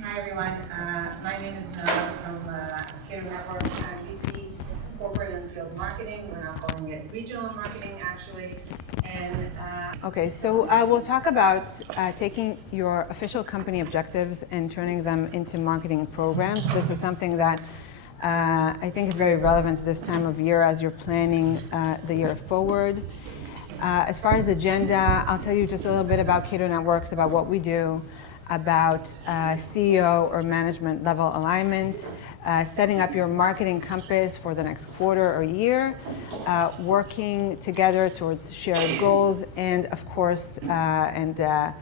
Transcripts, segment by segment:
Hi everyone, my name is Merav from Cato Networks. I'm VP Corporate and Field Marketing. We're now calling it Regional Marketing actually. And okay, so we'll talk about taking your official company objectives and turning them into marketing programs. This is something that I think is very relevant this time of year as you're planning the year forward. As far as agenda, I'll tell you just a little bit about Cato Networks, about what we do, about CEO or management level alignment, setting up your marketing compass for the next quarter or year, working together towards shared goals, and of course, I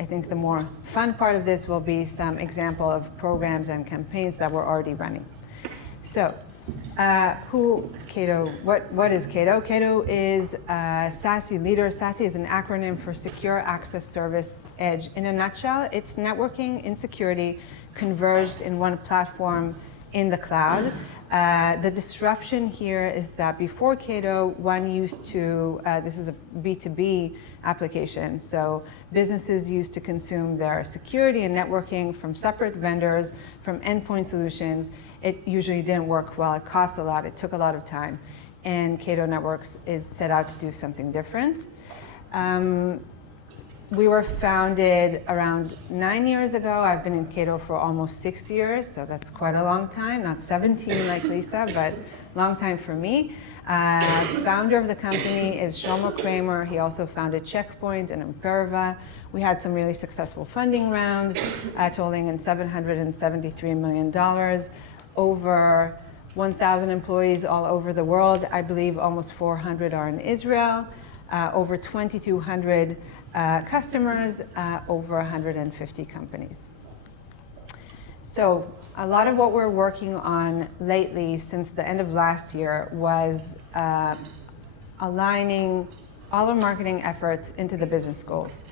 think the more fun part of this will be some example of programs and campaigns that we're already running. So, what is Cato? Cato is a SASE leader. SASE is an acronym for Secure Access Service Edge. In a nutshell, it's networking and security converged in one platform in the cloud. The disruption here is that before Cato, one used to, this is a B2B application, so businesses used to consume their security and networking from separate vendors, from endpoint solutions. It usually didn't work well, it cost a lot, it took a lot of time, and Cato Networks is set out to do something different. We were founded around 9 years ago. I've been in Cato for almost 6 years, so that's quite a long time, not 17 like Lisa, but long time for me. Founder of the company is Shlomo Kramer. He also founded Checkpoint and Imperva. We had some really successful funding rounds, totaling in $773 million. Over 1,000 employees all over the world. I believe almost 400 are in Israel. Over 2,200 customers, over 150 companies. So a lot of what we're working on lately since the end of last year was aligning all our marketing efforts into the business goals.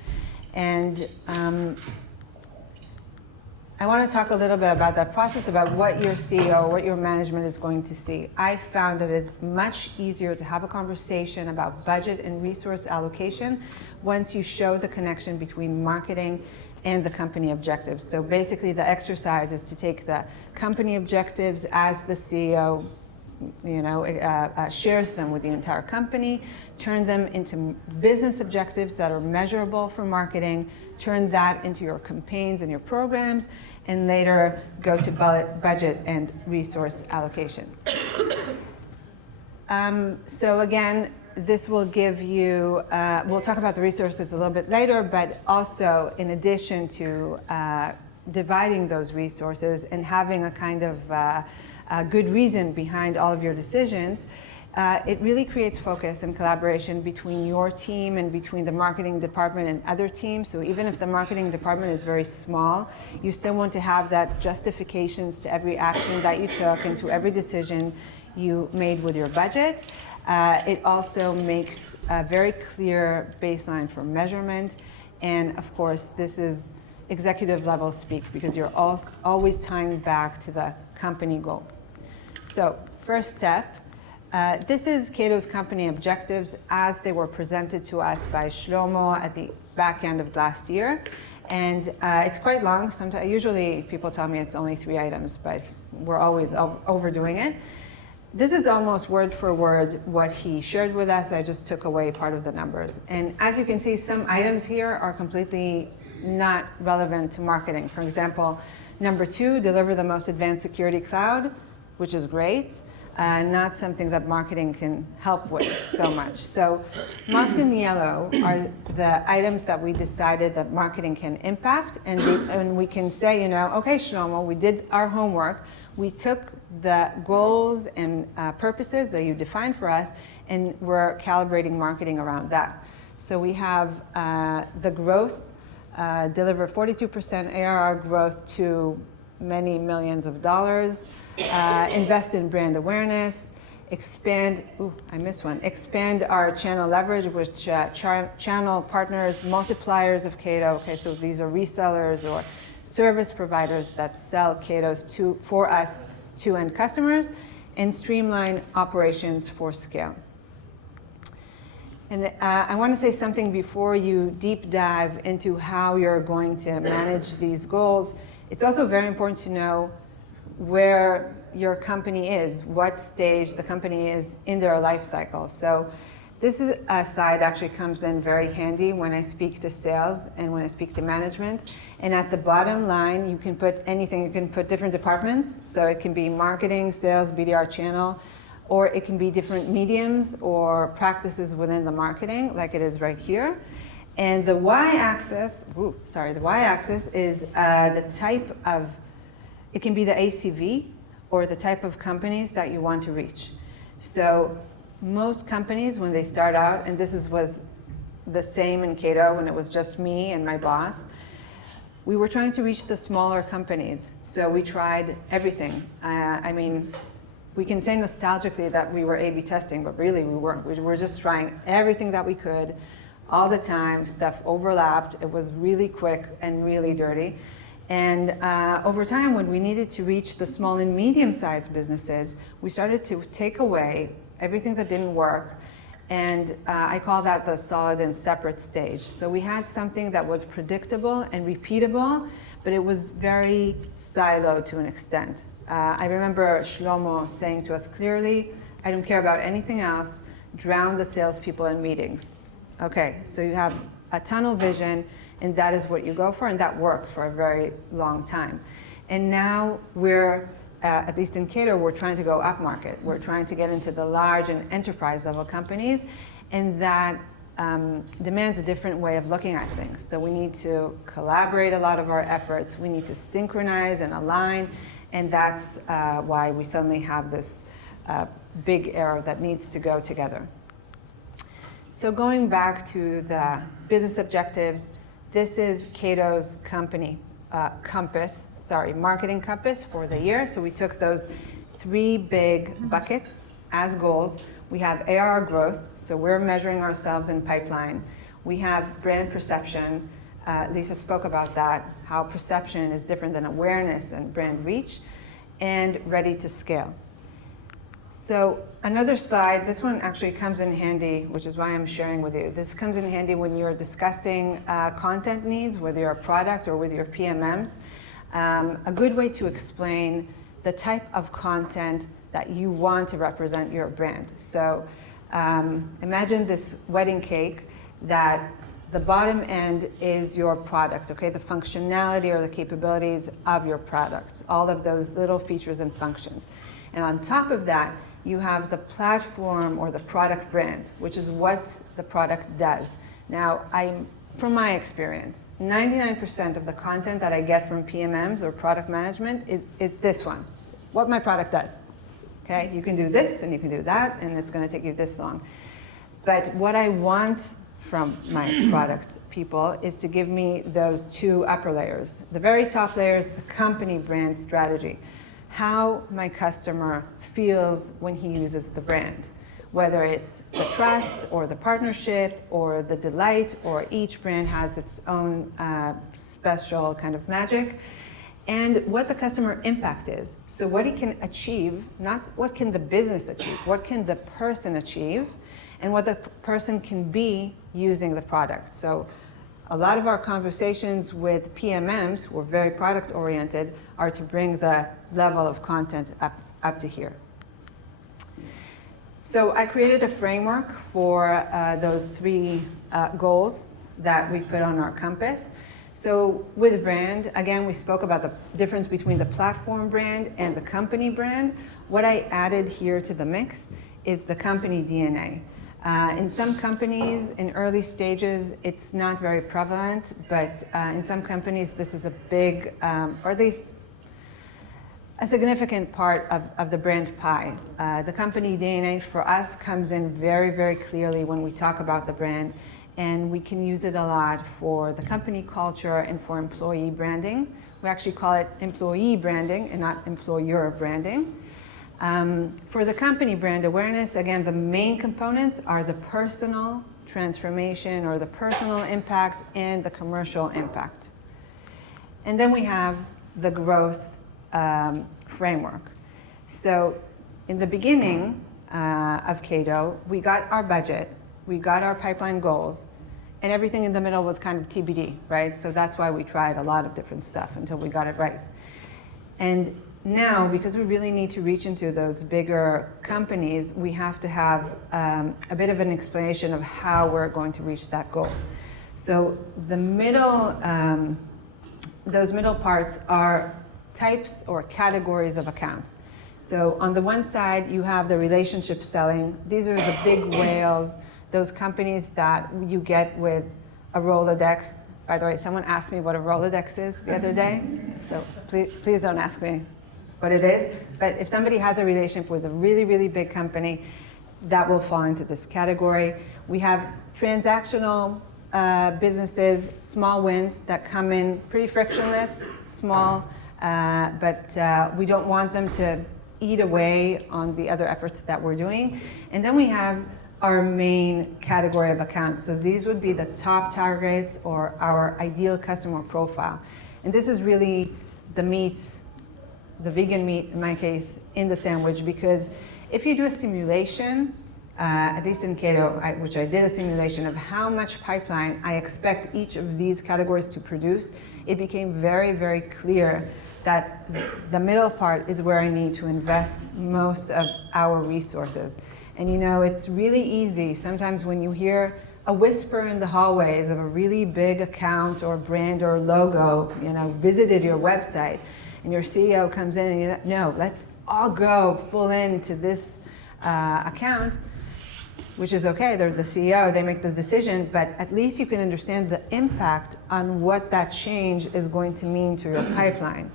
And I want to talk a little bit about that process, about what your CEO, what your management is going to see. I found that it's much easier to have a conversation about budget and resource allocation once you show the connection between marketing and the company objectives. So basically the exercise is to take the company objectives as the CEO shares them with the entire company, turn them into business objectives that are measurable for marketing, turn that into your campaigns and your programs, and later go to budget and resource allocation. So again, this will give you, we'll talk about the resources a little bit later, but also in addition to dividing those resources and having a kind of a good reason behind all of your decisions, it really creates focus and collaboration between your team and between the marketing department and other teams. So even if the marketing department is very small, you still want to have that justifications to every action that you took and to every decision you made with your budget. It also makes a very clear baseline for measurement. And of course, this is executive level speak because you're always tying back to the company goal. So first step, this is Cato's company objectives as they were presented to us by Shlomo at the back end of last year. And it's quite long. Usually people tell me it's only 3 items, but we're always overdoing it. This is almost word for word what he shared with us. I just took away part of the numbers. And as you can see, some items here are completely not relevant to marketing. For example, number 2, deliver the most advanced security cloud, which is great. Not something that marketing can help with so much. So marked in yellow are the items that we decided that marketing can impact, and we can say, okay, Shlomo, we did our homework. We took the goals and purposes that you defined for us, and we're calibrating marketing around that. So we have the growth, deliver 42% ARR growth to many millions of dollars, invest in brand awareness, expand our channel leverage, which channel partners, multipliers of Cato. Okay, so these are resellers or service providers that sell Catos for us to end customers, and streamline operations for scale. And I want to say something before you deep dive into how you're going to manage these goals, It's also very important to know where your company is, what stage the company is in their life cycle. So this is a slide actually comes in very handy when I speak to sales and when I speak to management. And at the bottom line, you can put anything. You can put different departments. So it can be marketing, sales, BDR channel, or it can be different mediums or practices within the marketing, like it is right here. And the y-axis, the y-axis is the type of, it can be the ACV or the type of companies that you want to reach. So most companies, when they start out, and was the same in Cato when it was just me and my boss, we were trying to reach the smaller companies. So we tried everything. I mean, we can say nostalgically that we were A/B testing, but really we weren't. We were just trying everything that we could all the time. Stuff overlapped. It was really quick and really dirty. And over time, when we needed to reach the small and medium-sized businesses, we started to take away everything that didn't work. And I call that the solid and separate stage. So we had something that was predictable and repeatable, but it was very siloed to an extent. I remember Shlomo saying to us clearly, I don't care about anything else, drown the salespeople in meetings. Okay, so you have a tunnel vision, and that is what you go for, and that worked for a very long time. And now we're, at least in Cato, we're trying to go upmarket. We're trying to get into the large and enterprise level companies, and that demands a different way of looking at things. So we need to collaborate a lot of our efforts. We need to synchronize and align, and that's why we suddenly have this big arrow that needs to go together. So going back to the business objectives, this is Cato's company marketing compass for the year. So we took those 3 big buckets as goals. We have ARR growth, so we're measuring ourselves in pipeline. We have brand perception. Lisa spoke about that, how perception is different than awareness and brand reach, and ready to scale. So another slide, this one actually comes in handy, which is why I'm sharing with you. This comes in handy when you're discussing content needs, whether you're a product or with your PMMs. A good way to explain the type of content that you want to represent your brand. So imagine this wedding cake that the bottom end is your product, okay? The functionality or the capabilities of your product, all of those little features and functions. And on top of that, you have the platform or the product brand, which is what the product does. Now, from my experience, 99% of the content that I get from PMMs or product management is this one, what my product does. Okay, you can do this and you can do that, and it's going to take you this long. But what I want from my product people is to give me those 2 upper layers. The very top layer is the company brand strategy, how my customer feels when he uses the brand, whether it's the trust or the partnership or the delight, or each brand has its own special kind of magic, and what the customer impact is. So what he can achieve, not what can the business achieve, what can the person achieve, and what the person can be using the product. So a lot of our conversations with PMMs, who are very product oriented, are to bring the level of content up to here. So I created a framework for those 3 goals that we put on our compass. So with brand, again, we spoke about the difference between the platform brand and the company brand. What I added here to the mix is the company DNA. In some companies, in early stages, it's not very prevalent, but in some companies, this is a big, or at least a significant part of the brand pie. The company DNA for us comes in very, very clearly when we talk about the brand, and we can use it a lot for the company culture and for employee branding. We actually call it employee branding and not employer branding. For the company brand awareness, again, the main components are the personal transformation or the personal impact and the commercial impact. And then we have the growth framework. So in the beginning of Cato, we got our budget, we got our pipeline goals, and everything in the middle was kind of TBD, right? So that's why we tried a lot of different stuff until we got it right. And now, because we really need to reach into those bigger companies, we have to have a bit of an explanation of how we're going to reach that goal. So the middle, those middle parts are types or categories of accounts. So on the one side, you have the relationship selling. These are the big whales, those companies that you get with a Rolodex. By the way, someone asked me what a Rolodex is the other day, so please don't ask me what it is. But if somebody has a relationship with a really, really big company, that will fall into this category. We have transactional businesses, small wins that come in pretty frictionless, small, but we don't want them to eat away on the other efforts that we're doing. And then we have our main category of accounts. So these would be the top targets or our ideal customer profile. And this is really the meat, the vegan meat in my case, in the sandwich, because if you do a simulation, at least in Cato, which I did a simulation of how much pipeline I expect each of these categories to produce, it became very, very clear that the middle part is where I need to invest most of our resources. And you know, it's really easy sometimes when you hear a whisper in the hallways of a really big account or brand or logo, you know, visited your website, and your CEO comes in and you say, no, let's all go full into this account, which is okay, they're the CEO, they make the decision, but at least you can understand the impact on what that change is going to mean to your pipeline.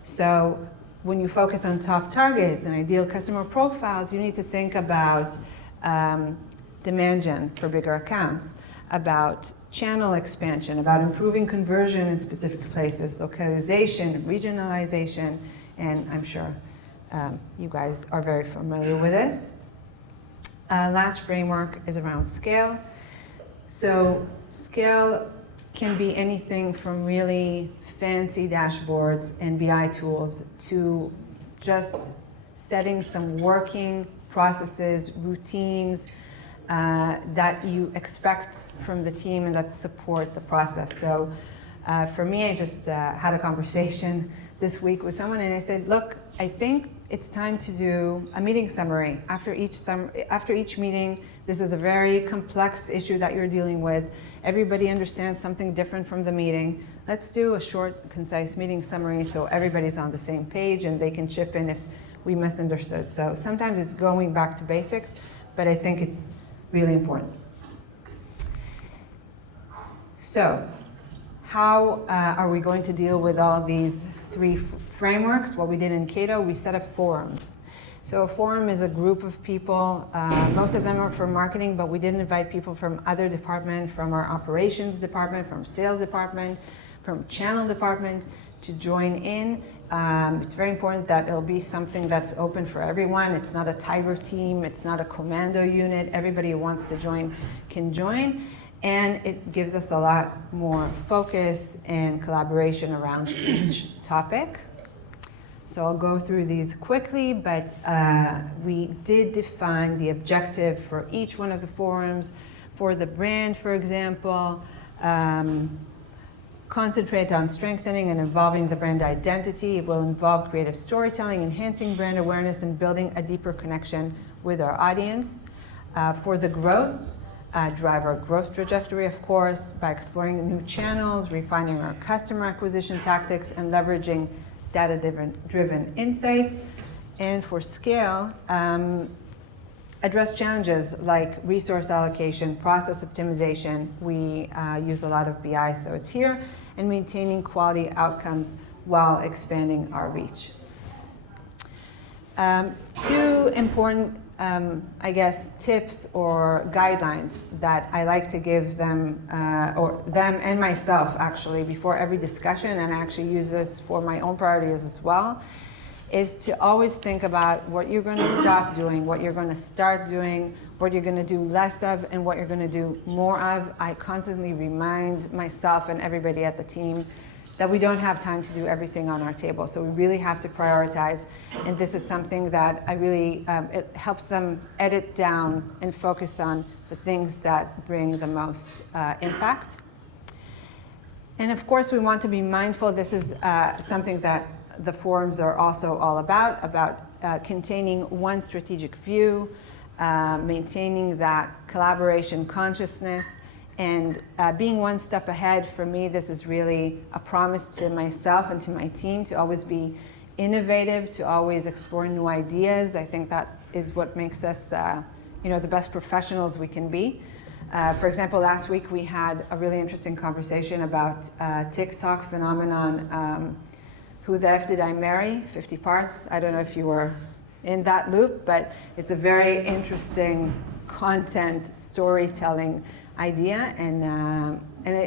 So when you focus on top targets and ideal customer profiles, you need to think about demand gen for bigger accounts, about channel expansion, about improving conversion in specific places, localization, regionalization, and I'm sure you guys are very familiar with this. Last framework is around scale. So scale can be anything from really fancy dashboards and BI tools to just setting some working processes, routines that you expect from the team and that support the process. So for me, I just had a conversation this week with someone and I said, look, I think it's time to do a meeting summary. After each meeting, this is a very complex issue that you're dealing with. Everybody understands something different from the meeting. Let's do a short, concise meeting summary so everybody's on the same page and they can chip in if we misunderstood. So sometimes it's going back to basics, but I think it's really important. So how are we going to deal with all these three frameworks? What we did in Cato, we set up forums. So a forum is a group of people, most of them are from marketing, but we did invite people from other departments, from our operations department, from sales department, from channel department to join in. It's very important that it'll be something that's open for everyone. It's not a tiger team, it's not a commando unit. Everybody who wants to join can join. And it gives us a lot more focus and collaboration around each topic. So I'll go through these quickly, but we did define the objective for each one of the forums. For the brand, for example, concentrate on strengthening and evolving the brand identity. It will involve creative storytelling, enhancing brand awareness, and building a deeper connection with our audience. For the growth, drive our growth trajectory, of course, by exploring new channels, refining our customer acquisition tactics, and leveraging data-driven insights. And for scale, address challenges like resource allocation, process optimization. We use a lot of BI, so it's here, and maintaining quality outcomes while expanding our reach. Two important I guess, tips or guidelines that I like to give them, or them and myself actually, before every discussion, and I actually use this for my own priorities as well, is to always think about what you're going to stop doing, what you're going to start doing, what you're going to do less of, and what you're going to do more of. I constantly remind myself and everybody at the team that we don't have time to do everything on our table. So we really have to prioritize. And this is something that I really, it helps them edit down and focus on the things that bring the most impact. And of course, we want to be mindful. This is something that the forums are also all about containing one strategic view, maintaining that collaboration consciousness, and being one step ahead. For me, this is really a promise to myself and to my team to always be innovative, to always explore new ideas. I think that is what makes us the best professionals we can be. For example, last week we had a really interesting conversation about TikTok phenomenon, Who the F Did I Marry? 50 parts. I don't know if you were in that loop, but it's a very interesting content storytelling idea, and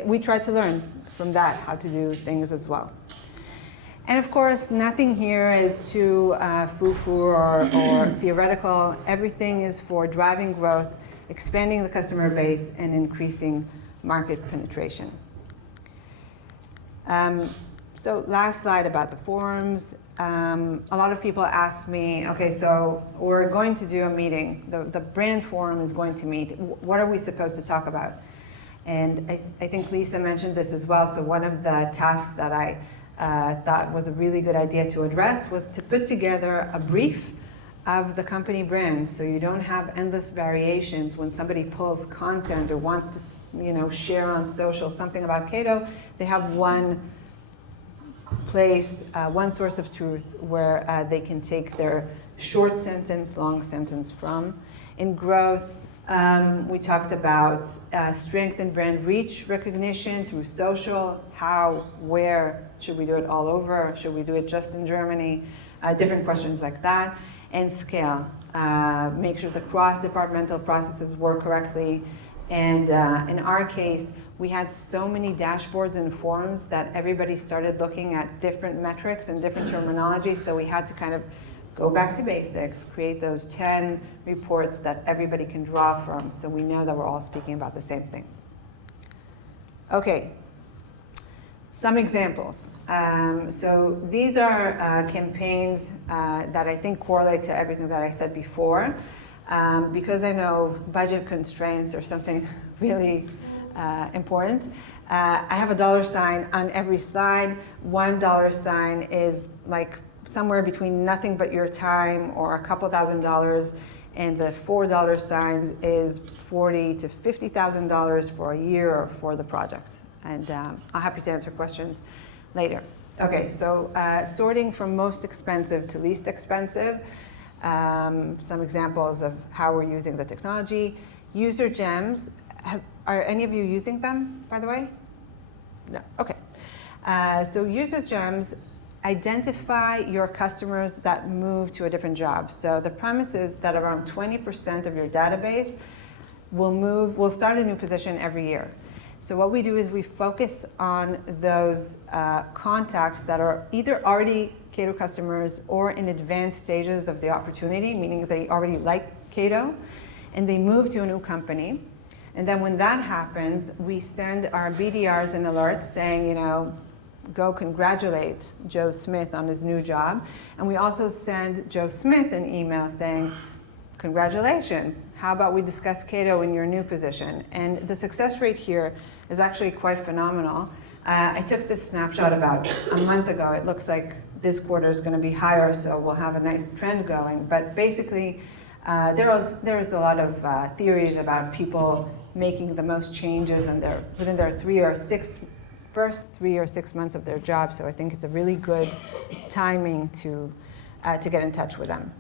we try to learn from that how to do things as well. And of course, nothing here is too foo-foo or theoretical. Everything is for driving growth, expanding the customer base, and increasing market penetration. So last slide about the forums. A lot of people ask me, okay, so we're going to do a meeting. The brand forum is going to meet. What are we supposed to talk about? And I think Lisa mentioned this as well. So one of the tasks that I thought was a really good idea to address was to put together a brief of the company brand, so you don't have endless variations when somebody pulls content or wants to share on social something about Cato. They have one place, one source of truth where they can take their short sentence, long sentence from. In growth, we talked about strength and brand reach recognition through social. How, where, should we do it all over? Should we do it just in Germany? Different questions like that. And scale. Make sure the cross-departmental processes work correctly. And in our case, we had so many dashboards and forums that everybody started looking at different metrics and different terminology, so we had to kind of go back to basics, create those 10 reports that everybody can draw from, so we know that we're all speaking about the same thing. Okay, some examples. So these are campaigns that I think correlate to everything that I said before. Because I know budget constraints are something really important. I have a $sign on every slide. $1 is like somewhere between nothing but your time or a couple $1,000, and the $4 signs is $40,000 to $50,000 for a year or for the project. And I'm happy to answer questions later. Okay, so sorting from most expensive to least expensive. Some examples of how we're using the technology. User gems. Are any of you using them, by the way? No. Okay. So user gems identify your customers that move to a different job. So the premise is that around 20% of your database will start a new position every year. So what we do is we focus on those contacts that are either already Cato customers or in advanced stages of the opportunity, meaning they already like Cato, and they move to a new company. And then when that happens, we send our BDRs an alert saying, go congratulate Joe Smith on his new job. And we also send Joe Smith an email saying, congratulations, how about we discuss Cato in your new position? And the success rate here is actually quite phenomenal. I took this snapshot about a month ago. It looks like this quarter is going to be higher, so we'll have a nice trend going. But basically, there is a lot of theories about people making the most changes within their first 3 or 6 months of their job. So I think it's a really good timing to get in touch with them.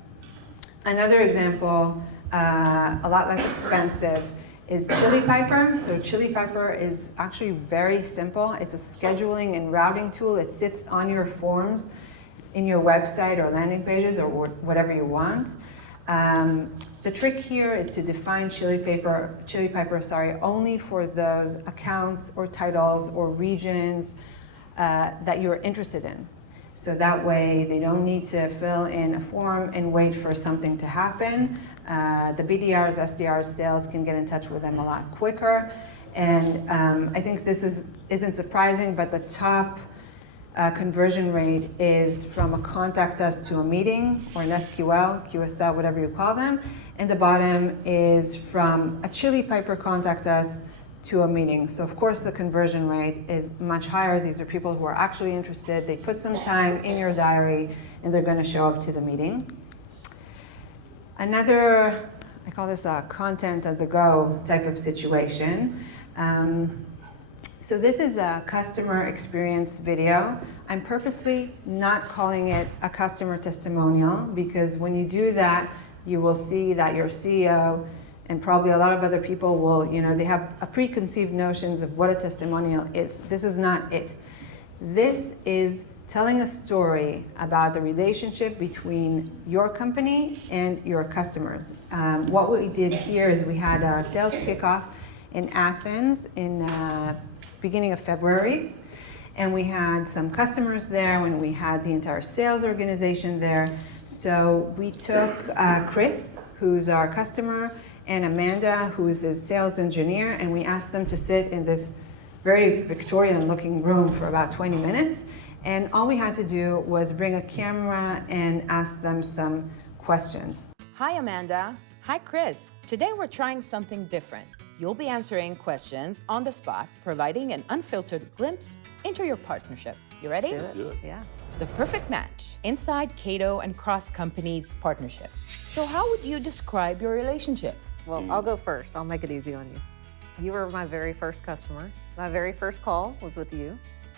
Another example, a lot less expensive, is Chili Piper. So Chili Piper is actually very simple. It's a scheduling and routing tool. It sits on your forms in your website or landing pages or whatever you want. The trick here is to define Chili Piper, only for those accounts or titles or regions that you're interested in. So that way they don't need to fill in a form and wait for something to happen. The BDRs, SDRs, sales can get in touch with them a lot quicker. And I think this isn't surprising, but the top conversion rate is from a contact us to a meeting, or an SQL, QSL, whatever you call them. And the bottom is from a chili piper contact us to a meeting. So of course the conversion rate is much higher. These are people who are actually interested. They put some time in your diary and they're going to show up to the meeting. Another, I call this a content on the go type of situation. So this is a customer experience video. I'm purposely not calling it a customer testimonial, because when you do that, you will see that your CEO and probably a lot of other people will, they have a preconceived notions of what a testimonial is. This is not it. This is telling a story about the relationship between your company and your customers. What we did here is we had a sales kickoff in Athens in beginning of February, and we had some customers there when we had the entire sales organization there. So we took Chris, who's our customer, and Amanda, who's his sales engineer, and we asked them to sit in this very Victorian-looking room for about 20 minutes. And all we had to do was bring a camera and ask them some questions. Hi, Amanda. Hi, Chris. Today we're trying something different. You'll be answering questions on the spot, providing an unfiltered glimpse into your partnership. You ready? Let's do it. Yeah. The perfect match inside Cato and Cross Company's partnership. So how would you describe your relationship? Well, I'll go first. I'll make it easy on you. You were my very first customer. My very first call was with you.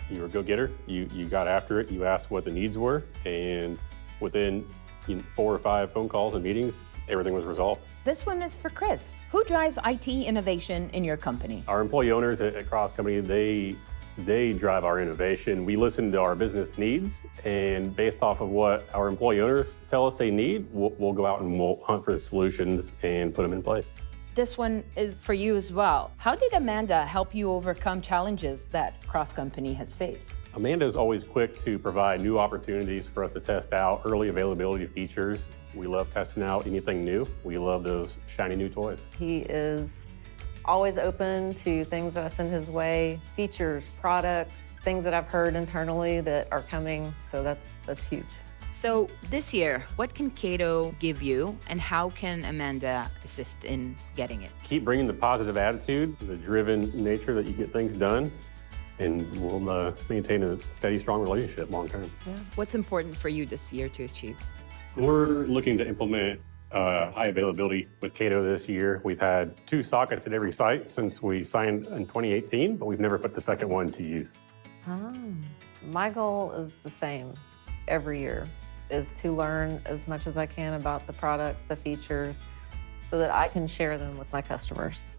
You were a go-getter. You got after it. You asked what the needs were, and within 4 or 5 phone calls and meetings, everything was resolved. This one is for Chris. Who drives IT innovation in your company? Our employee owners at Cross Company, they drive our innovation. We listen to our business needs, and based off of what our employee owners tell us they need, we'll go out and we'll hunt for the solutions and put them in place. This one is for you as well. How did Amanda help you overcome challenges that Cross Company has faced? Amanda is always quick to provide new opportunities for us to test out early availability features. We love testing out anything new. We love those shiny new toys. He is always open to things that I send his way, features, products, things that I've heard internally that are coming, so that's huge. So this year, what can Cato give you, and how can Amanda assist in getting it? Keep bringing the positive attitude, the driven nature that you get things done, and we'll maintain a steady, strong relationship long term. Yeah. What's important for you this year to achieve? We're looking to implement high availability with Cato this year. We've had 2 sockets at every site since we signed in 2018, but we've never put the second one to use. My goal is the same every year, is to learn as much as I can about the products, the features, so that I can share them with my customers.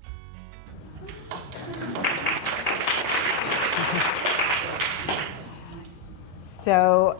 So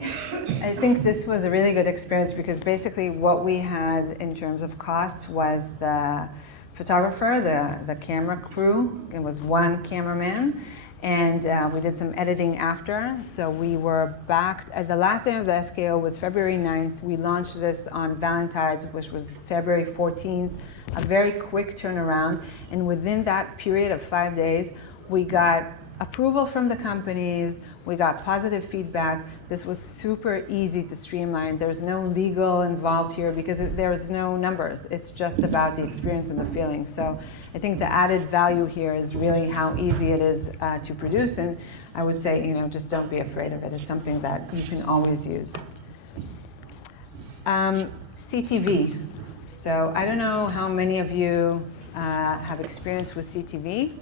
I think this was a really good experience, because basically what we had in terms of cost was the photographer, the camera crew. It was 1 cameraman, and we did some editing after. So we were back at the last day of the SKO was February 9th. We launched this on Valentine's, which was February 14th, a very quick turnaround. And within that period of 5 days, we got approval from the companies, we got positive feedback. This was super easy to streamline. There's no legal involved here because there's no numbers. It's just about the experience and the feeling. So I think the added value here is really how easy it is to produce. And I would say, just don't be afraid of it. It's something that you can always use. CTV. So I don't know how many of you have experience with CTV.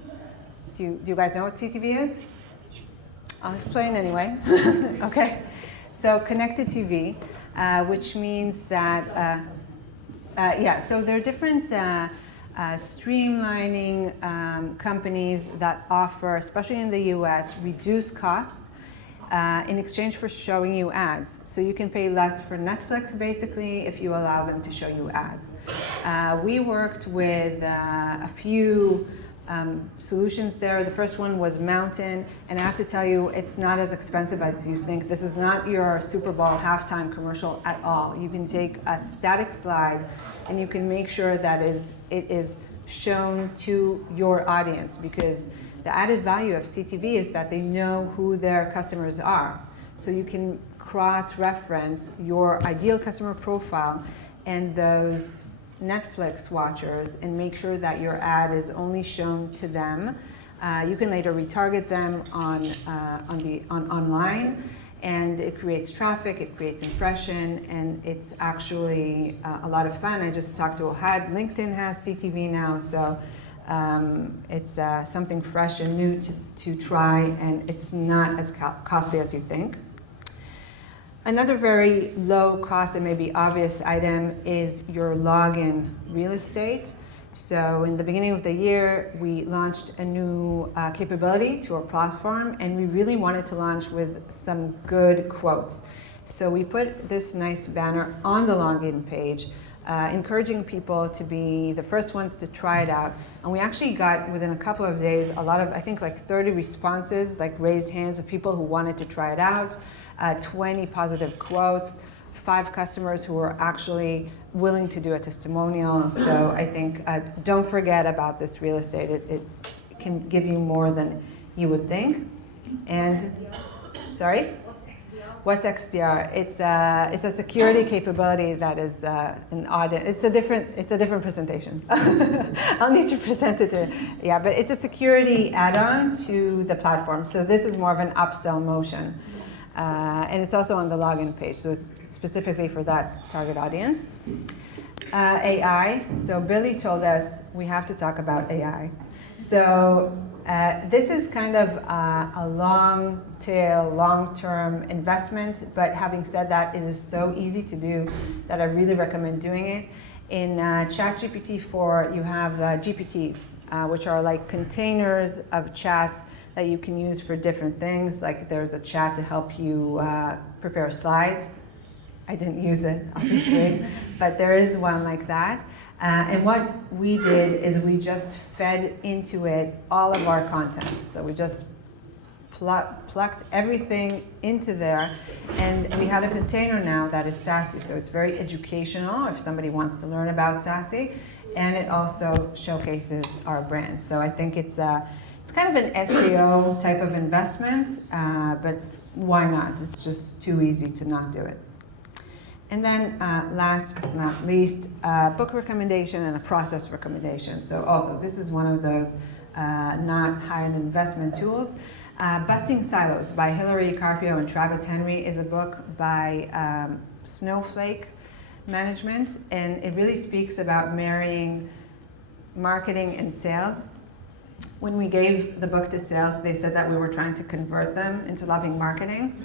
Do you guys know what CTV is? I'll explain anyway. Okay. So connected TV, which means that, so there are different streamlining companies that offer, especially in the US, reduced costs in exchange for showing you ads. So you can pay less for Netflix, basically, if you allow them to show you ads. We worked with a few solutions there. The first one was Mountain, and I have to tell you, it's not as expensive as you think. This is not your Super Bowl halftime commercial at all. You can take a static slide and you can make sure that it is shown to your audience, because the added value of CTV is that they know who their customers are. So you can cross-reference your ideal customer profile and those Netflix watchers and make sure that your ad is only shown to them. You can later retarget them online, and it creates traffic, it creates impression, and it's actually a lot of fun. I just talked to Ohad. LinkedIn has CTV now, so it's something fresh and new to try, and it's not as costly as you think. Another very low cost and maybe obvious item is your login real estate. So in the beginning of the year, we launched a new capability to our platform, and we really wanted to launch with some good quotes. So we put this nice banner on the login page, encouraging people to be the first ones to try it out. And we actually got, within a couple of days, a lot of, I think like 30 responses, like raised hands of people who wanted to try it out. 20 positive quotes, 5 customers who were actually willing to do a testimonial. So I think don't forget about this real estate. It can give you more than you would think. And sorry? What's XDR? It's a security capability that is an audit. It's a different presentation. I'll need to present it to yeah, but it's a security add-on to the platform. So this is more of an upsell motion. And it's also on the login page, so it's specifically for that target audience. AI, so Billy told us we have to talk about AI. So this is kind of a long tail, long-term investment, but having said that, it is so easy to do that I really recommend doing it. In ChatGPT 4, you have GPTs, which are like containers of chats that you can use for different things. Like there's a chat to help you prepare slides. I didn't use it, obviously, but there is one like that. And what we did is we just fed into it all of our content. So we just plucked everything into there, and we have a container now that is SASE. So it's very educational if somebody wants to learn about SASE, and it also showcases our brand. So I think it's kind of an SEO type of investment, but why not? It's just too easy to not do it. And then last but not least, book recommendation and a process recommendation. So also, this is one of those not high-end investment tools. Busting Silos by Hilary Carpio and Travis Henry is a book by Snowflake Management, and it really speaks about marrying marketing and sales. When we gave the book to sales, they said that we were trying to convert them into loving marketing,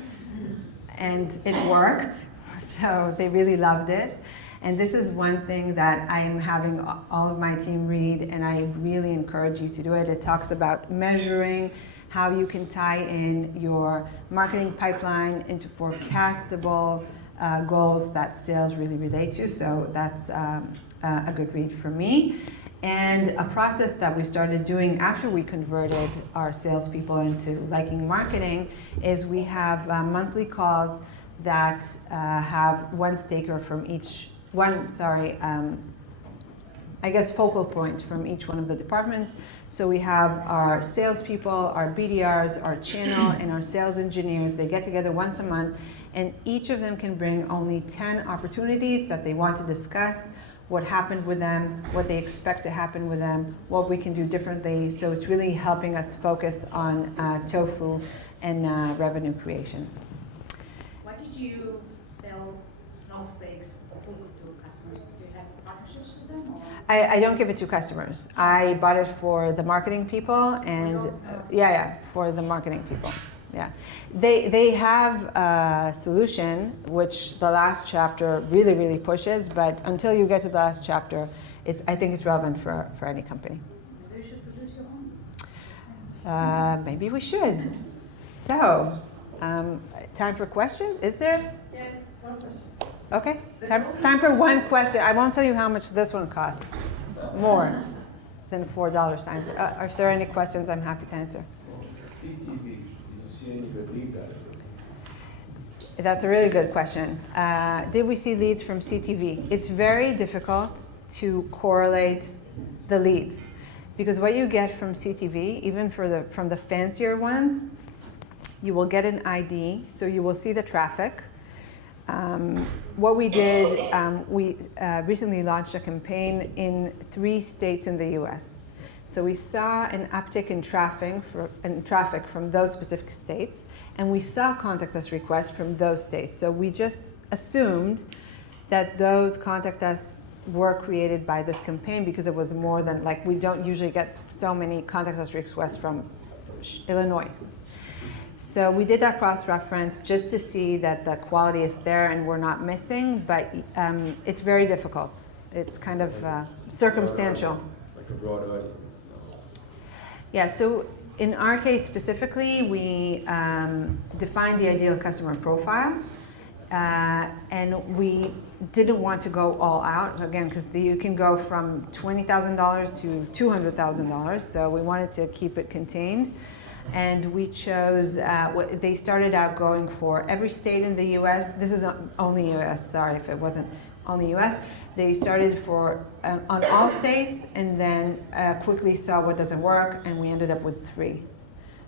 and it worked. So they really loved it. And this is one thing that I am having all of my team read, and I really encourage you to do it. It talks about measuring how you can tie in your marketing pipeline into forecastable goals that sales really relate to. So that's a good read for me. And a process that we started doing after we converted our salespeople into liking marketing is we have monthly calls that have one staker from each, focal point from each one of the departments. So we have our salespeople, our BDRs, our channel, and our sales engineers. They get together once a month, and each of them can bring only 10 opportunities that they want to discuss, what happened with them, what they expect to happen with them, what we can do differently. So it's really helping us focus on tofu and revenue creation. Why did you sell Snowflake's food to customers? Do you have partnerships with them? Or? I don't give it to customers. I bought it for the marketing people, and for the marketing people. Yeah, they have a solution which the last chapter really pushes, but until you get to the last chapter, I think it's relevant for any company. Maybe you should produce your own. Maybe we should. So, time for questions? Is there? Yeah, one question. Okay, time for one question. I won't tell you how much this one costs. More. than $4 signs. Are there any questions? I'm happy to answer. CTV, did you see any good leads out of it? That's a really good question. Did we see leads from CTV? It's very difficult to correlate the leads because what you get from CTV, even from the fancier ones, you will get an ID, so you will see the traffic. What we did, we recently launched a campaign in 3 states in the US. So we saw an uptick in traffic from those specific states, and we saw contact us requests from those states. So we just assumed that those contact us were created by this campaign because it was more than, like, we don't usually get so many contact us requests from Illinois. So we did that cross-reference just to see that the quality is there and we're not missing, but it's very difficult. It's kind of circumstantial. Like a broad audience. Yeah, so in our case specifically, we defined the ideal customer profile, and we didn't want to go all out, again, because you can go from $20,000 to $200,000, so we wanted to keep it contained. And we chose, they started out going for every state in the US. This is only US, sorry if it wasn't only US. They started for on all states and then quickly saw what doesn't work, and we ended up with 3.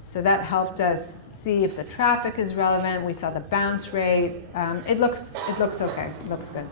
So that helped us see if the traffic is relevant. We saw the bounce rate. It looks okay, it looks good.